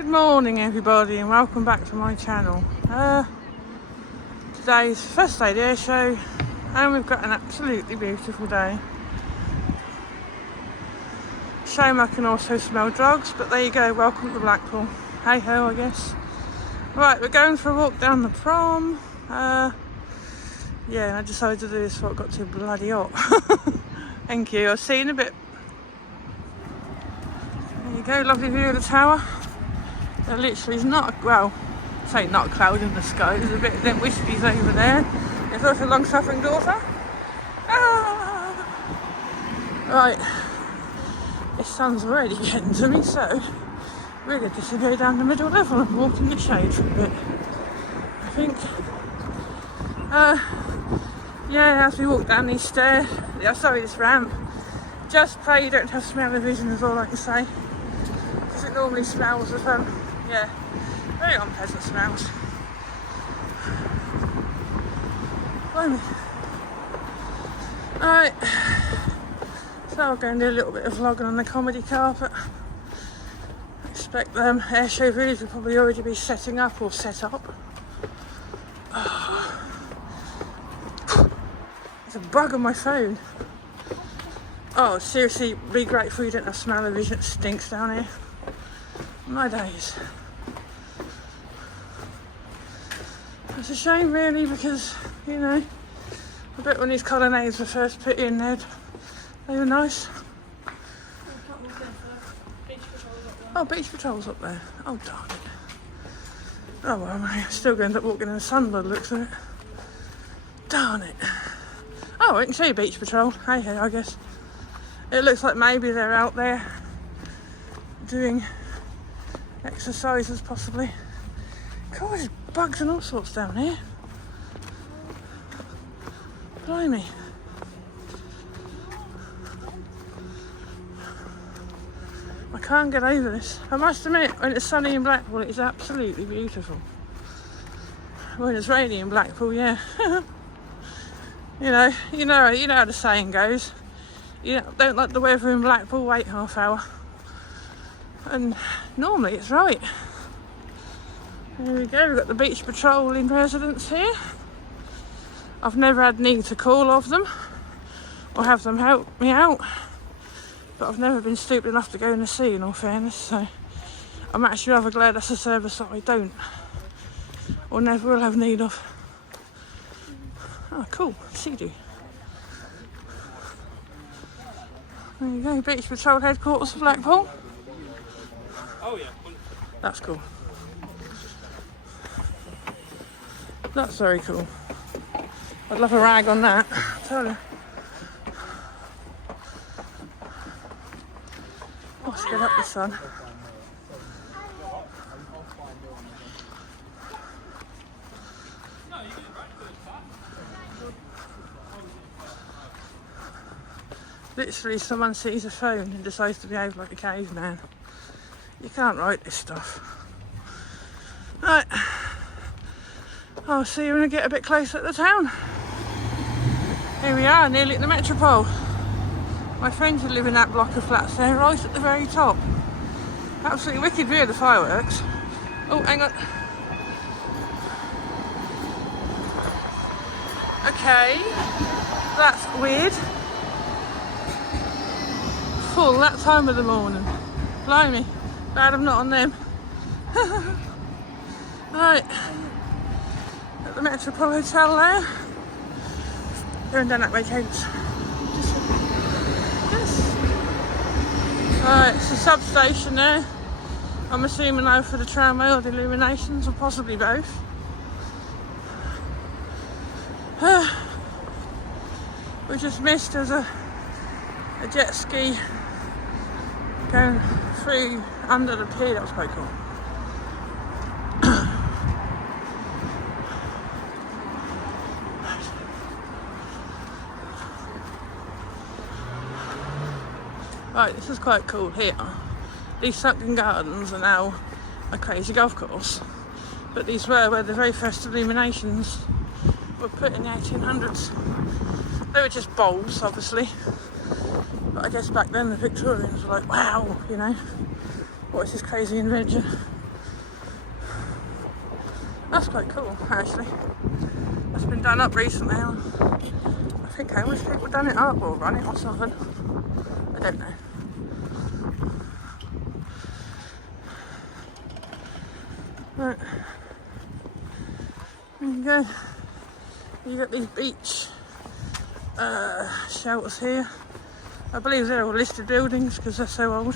Good morning everybody and welcome back to my channel. Today's first day of the air show and we've got an absolutely beautiful day. Shame I can also smell drugs, but there you go, welcome to Blackpool. Hey ho, I guess. Right, we're going for a walk down the prom. Yeah, and I decided to do this before it got too bloody hot. Thank you, I'll see you in a bit. There you go, lovely view of the tower. There literally is not, well, say not a cloud in the sky, there's a bit of them wispies over there. There's also a long-suffering daughter. Ah! Right, this sun's already getting to me, so we're going to just go down the middle level and walk in the shade for a bit, I think. Yeah, as we walk down these stairs, this ramp, just pray you don't have smell-o-vision is all I can say. Because it normally smells of, yeah, very unpleasant smells. Blimey. Alright, so I'll go and do a little bit of vlogging on the comedy carpet. I expect air show videos will probably already be setting up or set up. Oh. There's a bug on my phone. Oh, seriously, be grateful you don't have smell-o-vision, it stinks down here. My days. It's a shame really because, you know, I bet when these colonnades were first put in they were nice. Oh, beach patrol's up there. Oh darn it. Oh well, I'm still going to end up walking in the sun by the looks of it. Darn it. Oh, I can see a beach patrol. Hey, I guess. It looks like maybe they're out there doing exercises possibly. God, there's bugs and all sorts down here. Blimey. I can't get over this. I must admit, when it's sunny in Blackpool, it's absolutely beautiful. When it's rainy in Blackpool, yeah. You know how the saying goes. You don't like the weather in Blackpool, wait half hour. And normally it's right. There we go, we've got the beach patrol in residence here. I've never had need to call of them or have them help me out, but I've never been stupid enough to go in the sea, in all fairness, so I'm actually rather glad that's a service that I don't or never will have need of. Oh cool, sea-doo. There you go, beach patrol headquarters of Blackpool. Oh yeah. That's cool. That's very cool. I'd love a rag on that, I tell you. Let's get up the sun. Literally someone sees a phone and decides to behave like a caveman. You can't write this stuff. Right. I'll see you when I get a bit closer to the town. Here we are, nearly at the Metropole. My friends who live in that block of flats there, right at the very top. Absolutely wicked view of the fireworks. Oh, hang on. Okay, that's weird. Full that time of the morning. Blimey, glad I'm not on them. Right. At the Metropole Hotel there. Going down that way, Kate. Yes. Right, it's a substation there. I'm assuming now for the tramway or the illuminations, or possibly both. We just missed as a jet ski going through under the pier. That was quite cool. Right, this is quite cool here. These sunken gardens are now a crazy golf course, but these were where the very first illuminations were put in the 1800s. They were just bowls, obviously, but I guess back then the Victorians were like, wow, you know, what is this crazy invention? That's quite cool, actually. It's been done up recently. I think homeless people done it up or run it or something. I don't know. Right. There you go. You got these beach shelters here. I believe they're all listed buildings because they're so old.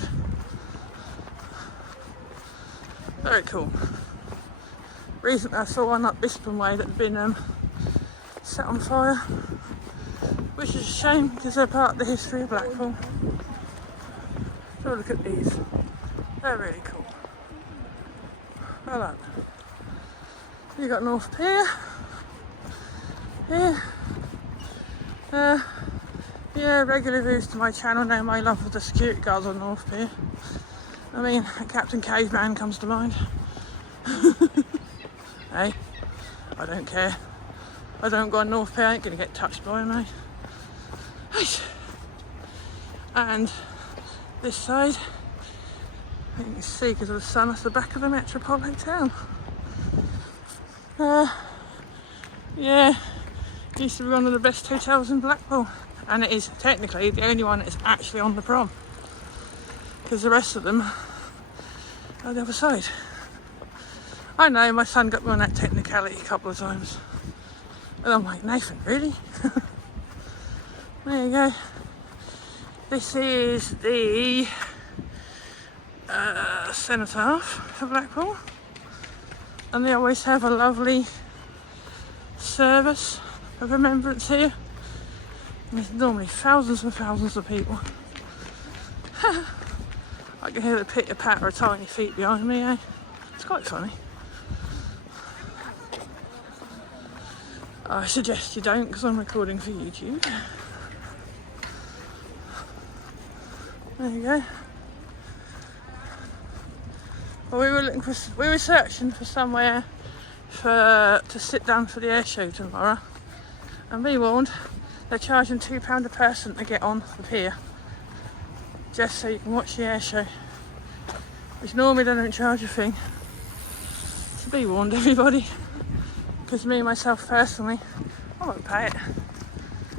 Very cool. Recently I saw one up Bispham Way that had been set on fire, which is a shame because they're part of the history of Blackpool. So look at these. They're really cool. I like them. You got North Pier here. Yeah, regular viewers to my channel know my love for the security guards on North Pier. I mean, Captain Caveman comes to mind. Hey, I don't care. I don't go on North Pier, I ain't gonna get touched by him, mate. And this side, you can see because of the sun, that's the back of the Metropole Hotel. Yeah, it used to be one of the best hotels in Blackpool, and it is technically the only one that is actually on the prom, because the rest of them are the other side. I know, my son got me on that technicality a couple of times, and I'm like, Nathan, really? There you go. This is the cenotaph for Blackpool, and they always have a lovely service of remembrance here. And there's normally thousands and thousands of people. I can hear the pitter patter of tiny feet behind me, eh? It's quite funny. I suggest you don't, because I'm recording for YouTube. There you go. Well, we were searching for somewhere to sit down for the air show tomorrow, and be warned, they're charging £2 a person to get on the pier, just so you can watch the air show, which normally they don't charge a thing. So be warned, everybody, because me myself personally, I won't pay it,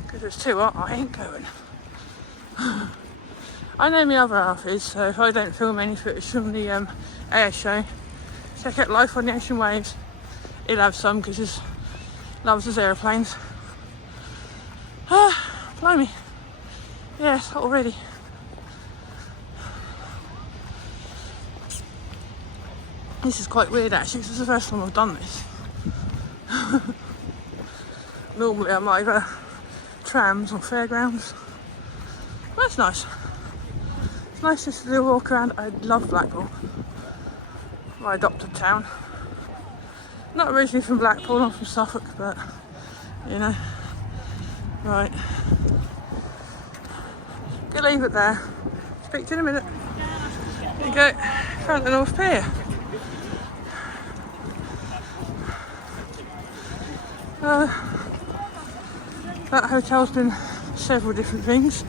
because it's too hot. I ain't going. I know my other half is, so if I don't film any footage from the air show, check out Life on the Ocean Waves. He'll have some because he loves his aeroplanes. Blimey. Yes, already. This is quite weird actually, because it's the first time I've done this. Normally I'm either trams or fairgrounds. But that's nice. It's nice just to do a walk around. I love Blackpool. My adopted town. Not originally from Blackpool, I'm from Suffolk, but you know. Right. Gonna leave it there. Speak to you in a minute. There you go, front of North Pier. That hotel's been several different things.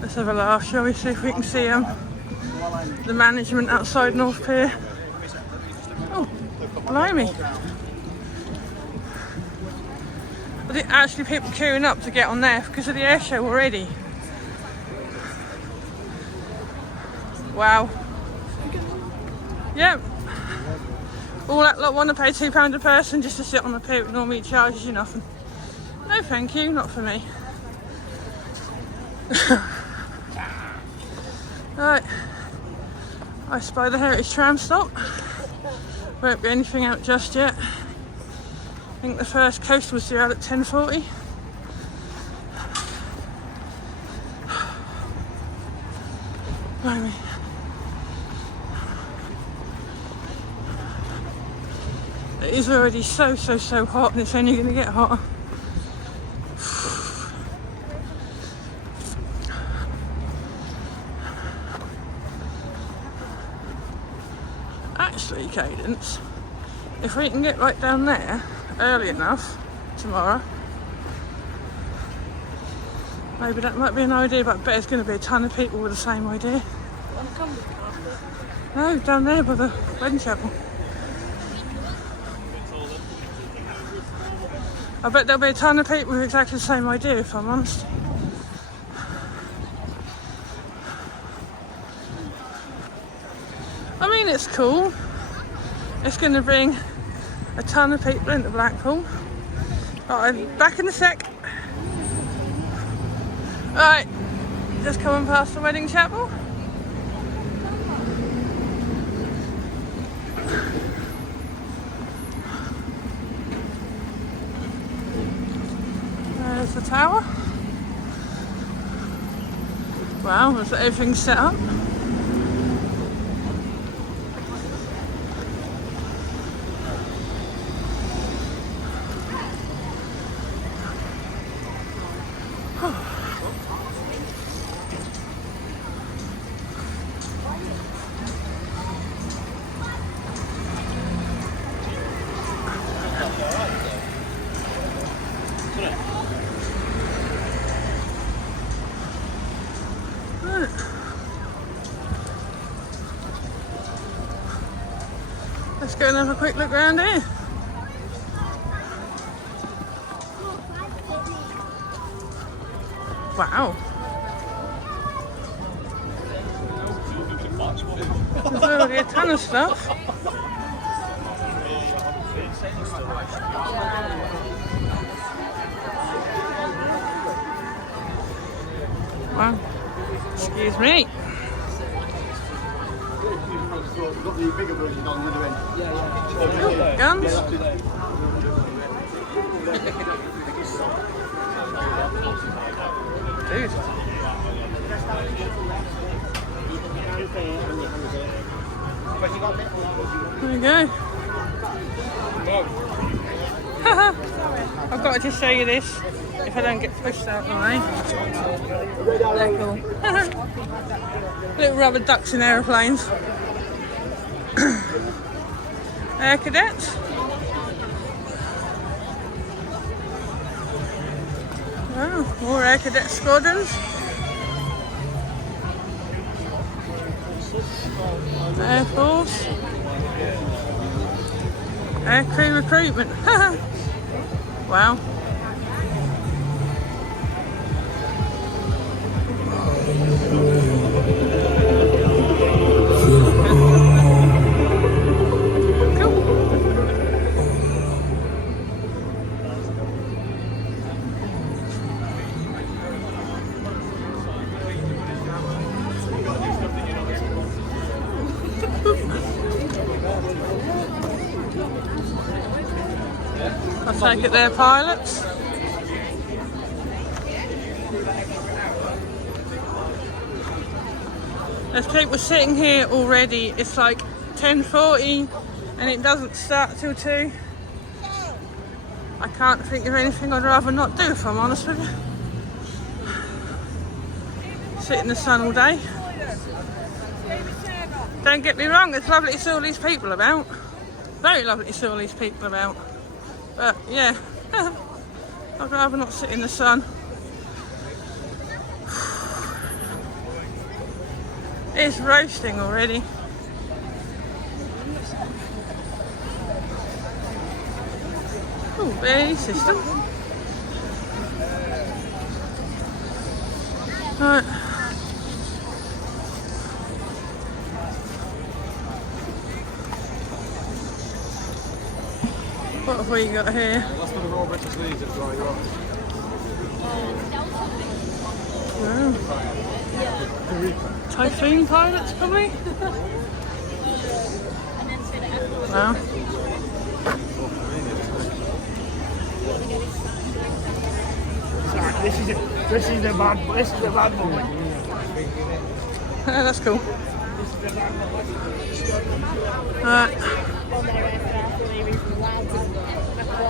Let's have a laugh, shall we? See if we can see the management outside North Pier. Oh, blimey. But it actually people queuing up to get on there because of the air show already. Wow. Yep. All that lot want to pay £2 a person just to sit on the pier, but normally it charges you nothing. No thank you, not for me. Right, I spy the Heritage tram stop. Won't be anything out just yet. I think the first coast was due out at 10:40. Blimey. It is already so hot, and it's only going to get hotter. Actually, Cadence, if we can get right down there early enough tomorrow, maybe that might be an idea, but I bet there's going to be a ton of people with the same idea. No, down there by the wedding chapel. I bet there'll be a ton of people with exactly the same idea, if I'm honest. I mean, it's cool. It's going to bring a ton of people into Blackpool. Right, I'm back in a sec. Right, just coming past the wedding chapel. There's the tower. Wow, there's everything set up. Let's go and have a quick look around here. Wow. There's already a ton of stuff. Wow. Excuse me. Got the bigger version on the other end. Guns. Dude. There we go. I've got to just show you this if I don't get pushed out of the way. They're cool. Little rubber ducks in aeroplanes. Air cadets. Wow, more air cadet squadrons. Air Force. Air crew recruitment. Wow. I take it they're pilots. There's people sitting here already. It's like 10:40 and it doesn't start till 2. I can't think of anything I'd rather not do, if I'm honest with you. Sit in the sun all day. Don't get me wrong, it's lovely to see all these people about. Very lovely to see all these people about. But yeah, I'd rather not sit in the sun. It's roasting already. Oh, BAE system. Right. What have we got here? That's for the raw British leads that dry you off. Wow. Typhoon pilots, probably? Wow. This is the bad one. That's cool. Alright.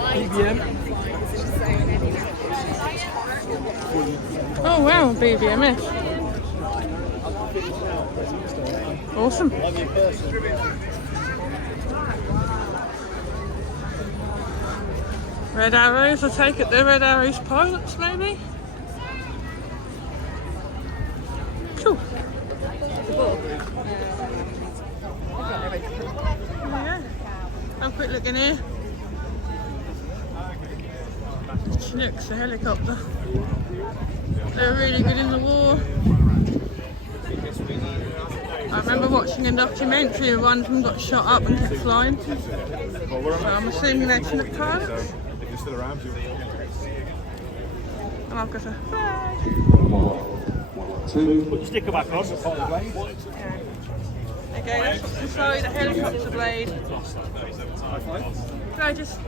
BBM. Oh wow, BBMF. Awesome. Red Arrows, I take it they're Red Arrows pilots, maybe? Cool. Yeah. Have a quick look in here. Chinooks, the helicopter. They were really good in the war. I remember watching a documentary of one of them got shot up and kept flying. So I'm assuming they're Chinook pilots. If you're still around, And I've got a flag. Put the sticker back on. Okay, that's what's inside a helicopter blade. Can I just...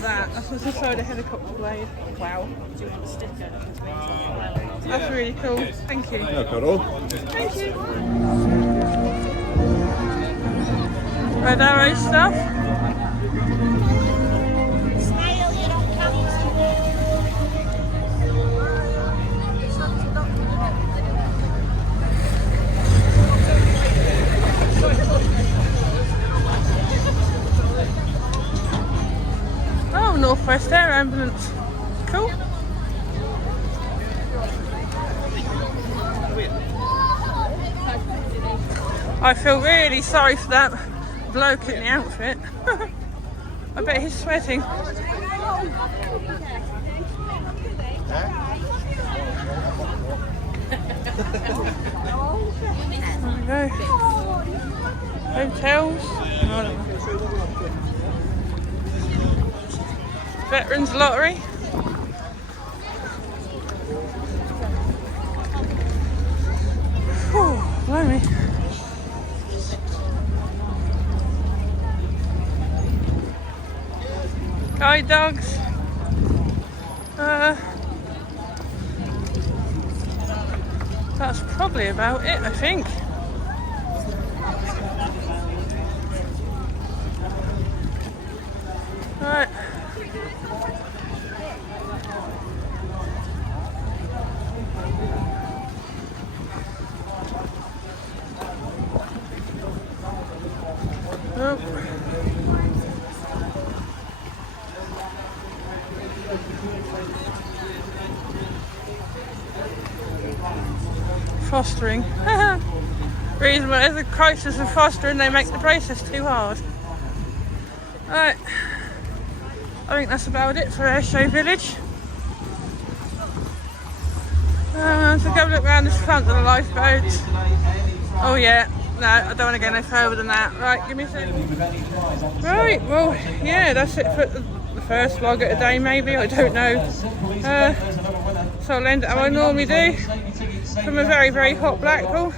That's what's inside a helicopter blade. Wow. That's really cool. Thank you. no problem. Thank you. Red Arrow stuff. Oh, Northwest Air Ambulance. Cool. I feel really sorry for that bloke in the outfit. I bet he's sweating. There we go. Hotels. Veterans Lottery. Oh, blimey. Guide dogs. That's probably about it, I think. Right. Oh. Fostering. Reason why there's a crisis of fostering, they make the process too hard. Right. I think that's about it for Airshow Village. So go look around this front of the lifeboat. Oh yeah, no, I don't want to go no further than that. Right, give me a second. Right, well, yeah, that's it for the first vlog of the day, maybe, I don't know. So I'll end it how I normally do. From a very, very hot Blackpool.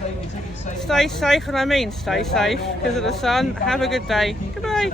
Stay safe, and I mean stay safe because of the sun. Have a good day. Goodbye.